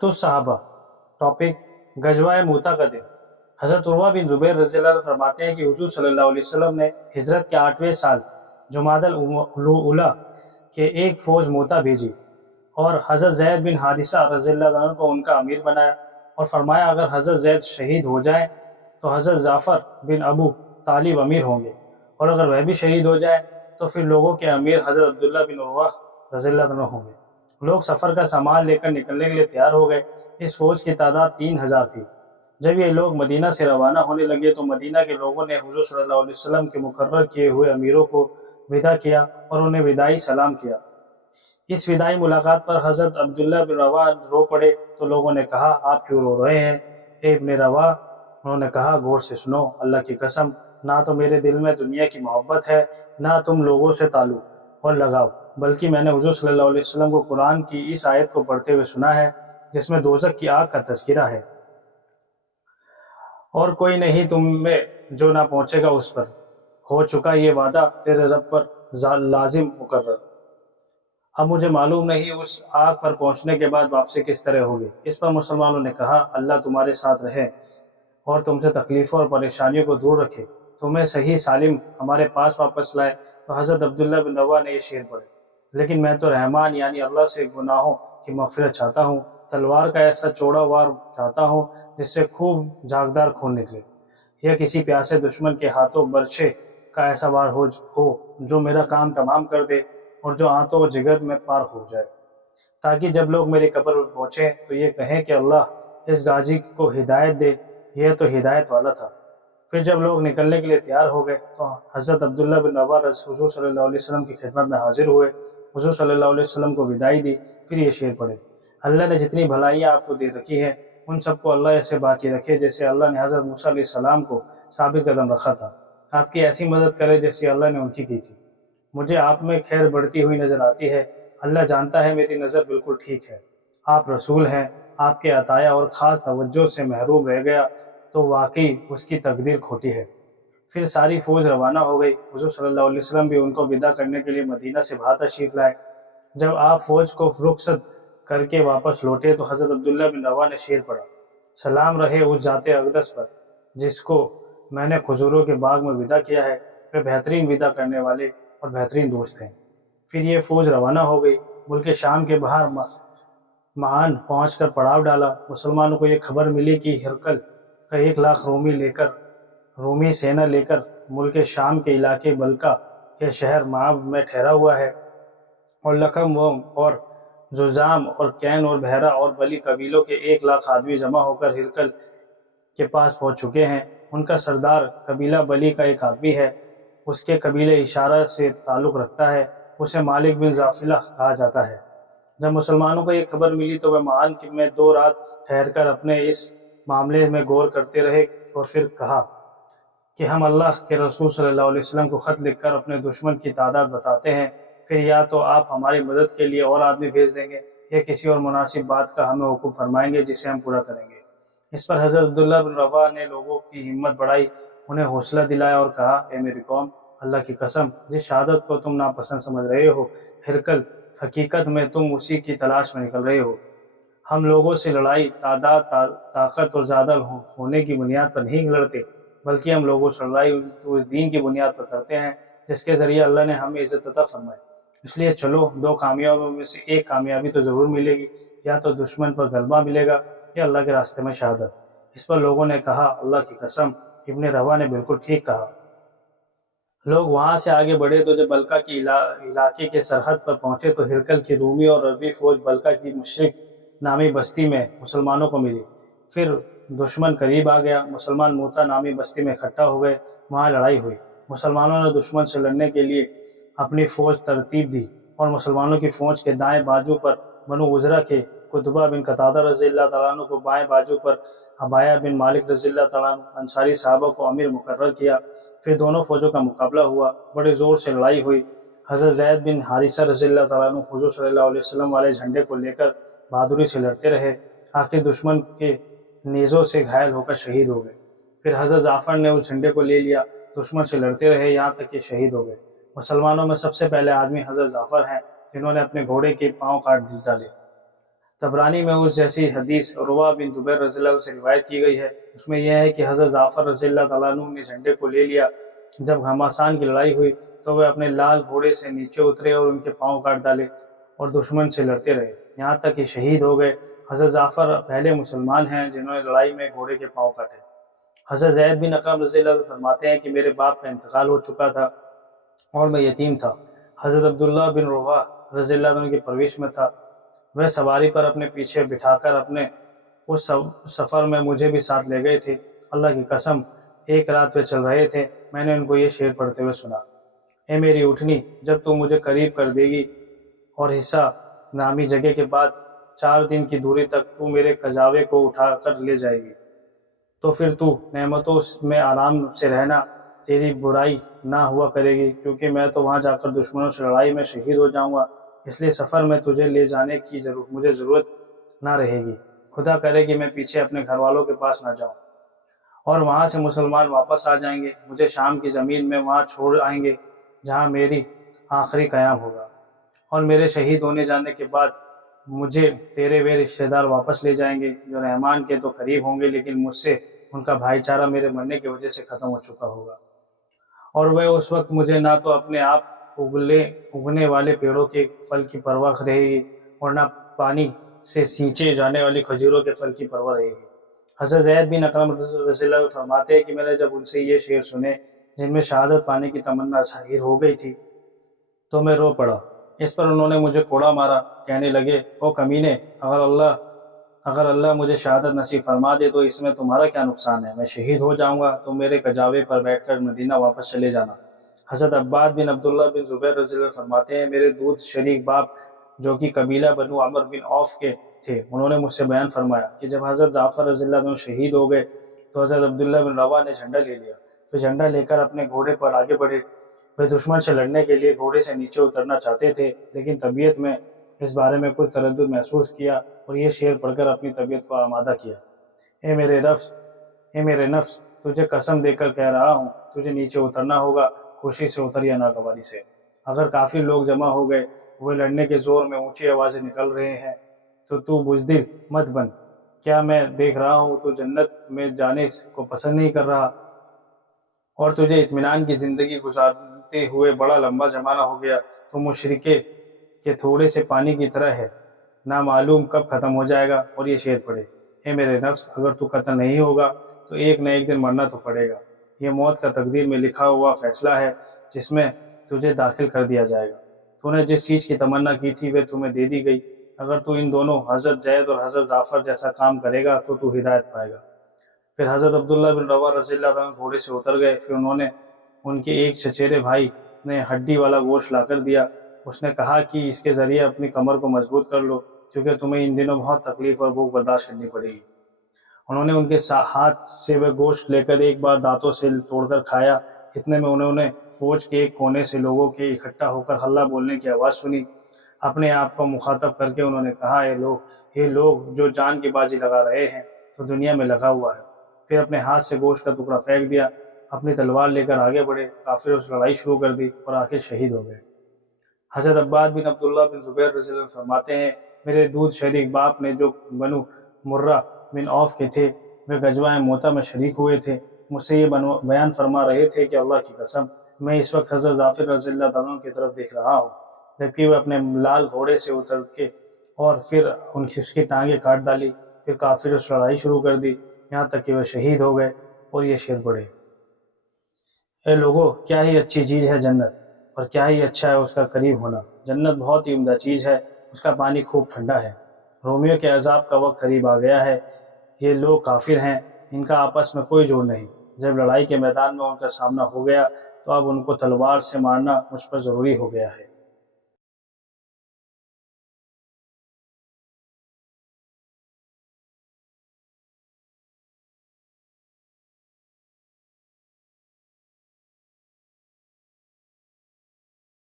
तो सहाबा टॉपिक गजवा मूता का दिन। हज़रत उर्वा बिन जुबैर रज़ी अल्लाह अन्हु फरमाते हैं कि हुजूर सल्लल्लाहु अलैहि वसल्लम ने हिजरत के 8वें साल जुमादल उला के एक फ़ौज मूता भेजी और हज़रत ज़ैद बिन हारिसा रज़ी अल्लाह अन्हु को उनका अमीर बनाया और फरमाया अगर हज़रत ज़ैद शहीद हो जाए तो हज़रत जाफ़र बिन अबू तालिब अमीर होंगे और अगर वह भी शहीद हो जाए तो फिर लोगों के अमीर हज़रत अब्दुल्ला बिन उर्वा रज़ी अल्लाह अन्हु होंगे। लोग सफ़र का सामान लेकर निकलने के लिए तैयार हो गए। इस फौज की तादाद 3000 थी। जब ये लोग मदीना से रवाना होने लगे तो मदीना के लोगों ने हुजूर सल्लल्लाहु अलैहि वसल्लम के मुकर्रर किए हुए अमीरों को विदा किया और उन्हें विदाई सलाम किया। इस विदाई मुलाकात पर हज़रत अब्दुल्ला बिन रवा रो पड़े तो लोगों ने कहा आप क्यों रो रहे हैं ए इब्ने रवा। उन्होंने कहा गौर से सुनो, अल्लाह की कसम ना तो मेरे दिल में दुनिया की मोहब्बत है ना तुम लोगों से ताल्लुक़ और लगाव, बल्कि मैंने हुजूर सल्लल्लाहु अलैहि वसल्लम को कुरान की इस आयत को पढ़ते हुए सुना है जिसमें दोज़ख की आग का तज़किरा है और कोई नहीं तुम में जो ना पहुँचेगा उस पर हो चुका ये वादा तेरे रब पर लाजिम मुकर्रर। अब मुझे मालूम नहीं उस आग पर पहुँचने के बाद वापसी किस तरह होगी। इस पर मुसलमानों ने कहा अल्लाह तुम्हारे साथ रहे और तुमसे तकलीफ़ों और परेशानियों को दूर रखे, तुम्हें सही सालिम हमारे पास वापस लाए। तो हज़रत अब्दुल्ला बिन रवा ने ये शेर पढ़े, लेकिन मैं तो रहमान यानी अल्लाह से गुनाहों की मग़फ़िरत चाहता हूँ, तलवार का ऐसा चौड़ा वार चाहता हूँ जिससे खूब झागदार खून निकले, या किसी प्यासे दुश्मन के हाथों बर्छे का ऐसा वार हो जो मेरा काम तमाम कर दे और जो आंतों और जिगर में पार हो जाए, ताकि जब लोग मेरी कब्र पर पहुँचे तो ये कहें कि अल्लाह इस गाजी को हिदायत दे, यह तो हिदायत वाला था। फिर जब लोग निकलने के लिए तैयार हो गए तो हज़रत अब्दुल्ला बिन रवा हुज़ूर सल्लल्लाहु अलैहि वसल्लम की खिदमत में हाजिर हुए, हुज़ूर सल्लल्लाहु अलैहि वसल्लम को विदाई दी। फिर ये शेर पढ़े, अल्लाह ने जितनी भलाइयाँ आपको दे रखी हैं उन सबको अल्लाह ऐसे बाकी रखे जैसे अल्लाह ने हज़रत मूसा अलैहिस्सलाम को साबित कदम रखा था। आपकी ऐसी मदद करे जैसी अल्लाह ने उनकी की थी। मुझे आप में खैर बढ़ती हुई नज़र आती है। अल्लाह जानता है मेरी नज़र बिल्कुल ठीक है। आप रसूल हैं, आपके अताया और ख़ास तवज्जो से महरूम रह गया तो वाकई उसकी तकदीर खोटी है। फिर सारी फ़ौज रवाना हो गई। हुज़ूर सल्लल्लाहु अलैहि वसल्लम भी उनको विदा करने के लिए मदीना से बाहर तशरीफ़ लाए। जब आप फ़ौज को रुखसत करके वापस लौटे तो हज़रत अब्दुल्ला बिन रवा ने शेर पढ़ा, सलाम रहे उस जाते अक़दस पर जिसको मैंने खजूरों के बाग में विदा किया है, वे बेहतरीन विदा करने वाले और बेहतरीन दोस्त हैं। फिर ये फ़ौज रवाना हो गई। मुल्क शाम के बाहर मान पहुँच कर पड़ाव डाला। मुसलमानों को ये खबर मिली कि हिरकल का 1 लाख रोमी सेना लेकर मुल्क शाम के इलाके बल्का के शहर माब में ठहरा हुआ है और लकम और जुजाम और कैन और बहरा और बली कबीलों के 1 लाख आदमी जमा होकर हिरकल के पास पहुंच चुके हैं। उनका सरदार कबीला बली का एक आदमी है, उसके कबीले इशारा से ताल्लुक़ रखता है, उसे मालिक बिन ज़ाफ़िला कहा जाता है। जब मुसलमानों को ये खबर मिली तो वह मान में 2 रात ठहरकर अपने इस मामले में गौर करते रहे और फिर कहा कि हम अल्लाह के रसूल सल्लल्लाहु अलैहि वसल्लम को ख़त लिखकर अपने दुश्मन की तादाद बताते हैं, फिर या तो आप हमारी मदद के लिए और आदमी भेज देंगे या किसी और मुनासिब बात का हमें हुक्म फरमाएंगे जिसे हम पूरा करेंगे। इस पर हज़रत अब्दुल्ला बिन रवा ने लोगों की हिम्मत बढ़ाई, उन्हें हौसला दिलाया और कहा ए मेरी कौम, अल्लाह की कसम जिस शहादत को तुम नापसंद समझ रहे हो हिरकल हकीकत में तुम उसी की तलाश में निकल रहे हो। हम लोगों से लड़ाई ताकत और ज़्यादा होने की बुनियाद पर नहीं लड़ते, बल्कि हम लोगों से लड़ाई उस दीन की बुनियाद पर करते हैं जिसके ज़रिए अल्लाह ने हमें इज़्ज़त अता फरमाई। इसलिए चलो 2 कामयाबियों में से एक कामयाबी तो ज़रूर मिलेगी, या तो दुश्मन पर गलबा मिलेगा या अल्लाह के रास्ते में शहादत। इस पर लोगों ने कहा अल्लाह की कसम, इब्ने रवा ने बिल्कुल ठीक कहा। लोग वहाँ से आगे बढ़े तो जब बल्का की इलाके के सरहद पर पहुँचे तो हिरकल की रूमी और अरबी फ़ौज बल्का की मुशरिक नामी बस्ती में मुसलमानों को मिली। फिर दुश्मन करीब आ गया। मुसलमान मूता नामी बस्ती में इकट्ठा हो गए। वहाँ लड़ाई हुई। मुसलमानों ने दुश्मन से लड़ने के लिए अपनी फ़ौज तरतीब दी और मुसलमानों की फ़ौज के दाएँ बाजू पर बनु उज़रा के कुतबा बिन कतादा रज़ी अल्लाह तआला अन्हु को, बाएँ बाजू पर अबाया बिन मालिक रज़ी अल्लाह तआला अन्हु अंसारी साहबा को अमीर मुकर्रर किया। फिर दोनों फ़ौजों का मुकाबला हुआ। बड़े ज़ोर से लड़ाई हुई। हज़रत ज़ैद बिन हारिसा रज़ी अल्लाह तआला अन्हु हुज़ूर सल्लल्लाहु अलैहि वसल्लम वाले झंडे को लेकर बहादुरी से लड़ते रहे। आखिर दुश्मन के नेज़ों से घायल होकर शहीद हो गए। फिर हज़रत जाफ़र ने उस झंडे को ले लिया। दुश्मन से लड़ते रहे यहाँ तक कि शहीद हो गए। मुसलमानों में सबसे पहले आदमी हज़रत जाफ़र हैं जिन्होंने अपने घोड़े के पाँव काट डाले तबरानी में उस जैसी हदीस उर्वा बिन जुबैर रज़ी अल्लाह से रिवायत की गई है। उसमें यह है कि हज़रत जाफ़र रज़ी अल्लाह तआला अन्हु ने झंडे को ले लिया। जब घमासान की लड़ाई हुई तो वे अपने लाल घोड़े से नीचे उतरे और उनके पांव काट डाले और दुश्मन से लड़ते रहे, यहाँ तक कि शहीद हो गए। हज़रत जाफ़र पहले मुसलमान हैं जिन्होंने लड़ाई में घोड़े के पांव काटे। हज़रत ज़ैद बिन अक़रम रज़ी अल्लाह अन्हु फरमाते हैं कि मेरे बाप का इंतकाल हो चुका था और मैं यतीम था। हज़रत अब्दुल्लाह बिन रवा रज़ी अल्लाह अन्हु की परवरिश में था। वह सवारी पर अपने पीछे बिठाकर अपने उस सफ़र में मुझे भी साथ ले गए थे। अल्लाह की कसम, एक रात वे चल रहे थे, मैंने उनको ये शेर पढ़ते हुए सुना, ए मेरी उठनी, जब तू मुझे करीब कर देगी और हिस्सा नामी जगह के बाद 4 दिन की दूरी तक तू मेरे कजावे को उठा कर ले जाएगी, तो फिर तू नेमतों में आराम से रहना, तेरी बुराई ना हुआ करेगी, क्योंकि मैं तो वहाँ जाकर दुश्मनों से लड़ाई में शहीद हो जाऊँगा। इसलिए सफ़र में तुझे ले जाने की मुझे ज़रूरत ना रहेगी। खुदा करे कि मैं पीछे अपने घर वालों के पास ना जाऊँ और वहाँ से मुसलमान वापस आ जाएंगे, मुझे शाम की ज़मीन में वहाँ छोड़ आएंगे जहाँ मेरी आखिरी क़याम होगा, और मेरे शहीद होने जाने के बाद मुझे तेरे वे रिश्तेदार वापस ले जाएंगे जो रहमान के तो करीब होंगे, लेकिन मुझसे उनका भाईचारा मेरे मरने की वजह से ख़त्म हो चुका होगा। और वह उस वक्त मुझे ना तो अपने आप उगने वाले पेड़ों के फल की परवाह रहेगी और ना पानी से सींचे जाने वाली खजूरों के फल की परवाह रहेगी। हज़रत ज़ैद बिन अक़रम रज़ी अल्लाह अन्हु फरमाते हैं कि मैंने जब उनसे ये शेर सुने जिनमें शहादत पाने की तमन्ना ज़ाहिर हो गई थी तो मैं रो पड़ा। इस पर उन्होंने मुझे कोड़ा मारा, कहने लगे, ओ कमीने, अगर अल्लाह मुझे शहादत नसीब फरमा दे तो इसमें तुम्हारा क्या नुकसान है? मैं शहीद हो जाऊंगा, तुम मेरे कजावे पर बैठकर मदीना वापस चले जाना। हज़रत अब्बाद बिन अब्दुल्लाह बिन ज़ुबैर रज़ी अल्लाह अन्हु फरमाते हैं, मेरे दूध शरीक बाप जो कि कबीला बनु अमर बिन औफ के थे, उन्होंने मुझसे बयान फरमाया कि जब हज़रत जाफ़र रज़ी अल्लाह अन्हु शहीद हो गए तो हज़रत अब्दुल्लाह बिन रवा ने झंडा ले लिया। फिर झंडा लेकर अपने घोड़े पर आगे बढ़े। वे दुश्मन से लड़ने के लिए घोड़े से नीचे उतरना चाहते थे, लेकिन तबीयत में इस बारे में कुछ तरद्दुद महसूस किया और ये शेर पढ़कर अपनी तबीयत को आमादा किया। ए मेरे नफ्स, तुझे कसम देकर कह रहा हूँ, तुझे नीचे उतरना होगा, खुशी से उतर या नागवारी से। अगर काफ़ी लोग जमा हो गए, वे लड़ने के जोर में ऊंची आवाज़ें निकल रहे हैं, तो तू बुज़दिल मत बन। क्या मैं देख रहा हूँ तू जन्नत में जाने को पसंद नहीं कर रहा और तुझे इत्मीनान की ज़िंदगी गुजारते हुए बड़ा लंबा ज़माना हो गया। तो मुशरिके के थोड़े से पानी की तरह है, ना मालूम कब ख़त्म हो जाएगा। और ये शेर पढ़े, ए मेरे नफ्स, अगर तू कत्ल नहीं होगा तो एक न एक दिन मरना तो पड़ेगा। ये मौत का तकदीर में लिखा हुआ फ़ैसला है जिसमें तुझे दाखिल कर दिया जाएगा। तूने जिस चीज़ की तमन्ना की थी वह तुम्हें दे दी गई। अगर तू इन दोनों हज़रत ज़ैद और हज़रत जाफ़र जैसा काम करेगा तो तू हिदायत पाएगा। फिर हज़रत अब्दुल्ला बिन रवा रज़ी अल्लाह अन्हु घोड़े से उतर गए। फिर उन्होंने उनके एक चचेरे भाई ने हड्डी वाला गोश्त लाकर दिया। उसने कहा कि इसके ज़रिए अपनी कमर को मजबूत कर लो, क्योंकि तुम्हें इन दिनों बहुत तकलीफ़ और भूख बर्दाश्त करनी पड़ेगी। उन्होंने उनके हाथ से वह गोश्त लेकर एक बार दांतों से तोड़कर खाया। इतने में उन्होंने फौज के एक कोने से लोगों के इकट्ठा होकर हल्ला बोलने की आवाज़ सुनी। अपने आप को मुखातब करके उन्होंने कहा, ये लोग जो जान की बाजी लगा रहे हैं तो दुनिया में लगा हुआ है। फिर अपने हाथ से गोश्त का टुकड़ा फेंक दिया, अपनी तलवार लेकर आगे बढ़े। काफिर उस लड़ाई शुरू कर दी और आखिर शहीद हो गए। हज़रत अब्बाद बिन अब्दुल्लाह बिन ज़ुबैर रज़ी अल्लाह अन्हु फरमाते हैं, मेरे दूध शरीक बाप ने जो बनु मुर्रा बिन औफ के थे, वे गजवा मोता में शरीक हुए थे। मुझसे ये बयान फरमा रहे थे कि अल्लाह की कसम, मैं इस वक्त हज़रत जाफ़िर रज़ी अल्लाह अन्हु की तरफ देख रहा हूँ, जबकि वे अपने लाल घोड़े से उतर के और फिर उसकी टांगें काट डाली। फिर काफिर उस लड़ाई शुरू कर दी, यहाँ तक कि वह शहीद हो गए। और ये शेर पढ़े, ए लोगों, क्या ही अच्छी चीज़ है जन्नत, और क्या ही अच्छा है उसका करीब होना। जन्नत बहुत ही उम्दा चीज़ है, उसका पानी खूब ठंडा है। रोमियो के अजाब का वक्त करीब आ गया है। ये लोग काफिर हैं, इनका आपस में कोई जोड़ नहीं। जब लड़ाई के मैदान में उनका सामना हो गया तो अब उनको तलवार से मारना मुझ पर ज़रूरी हो गया है।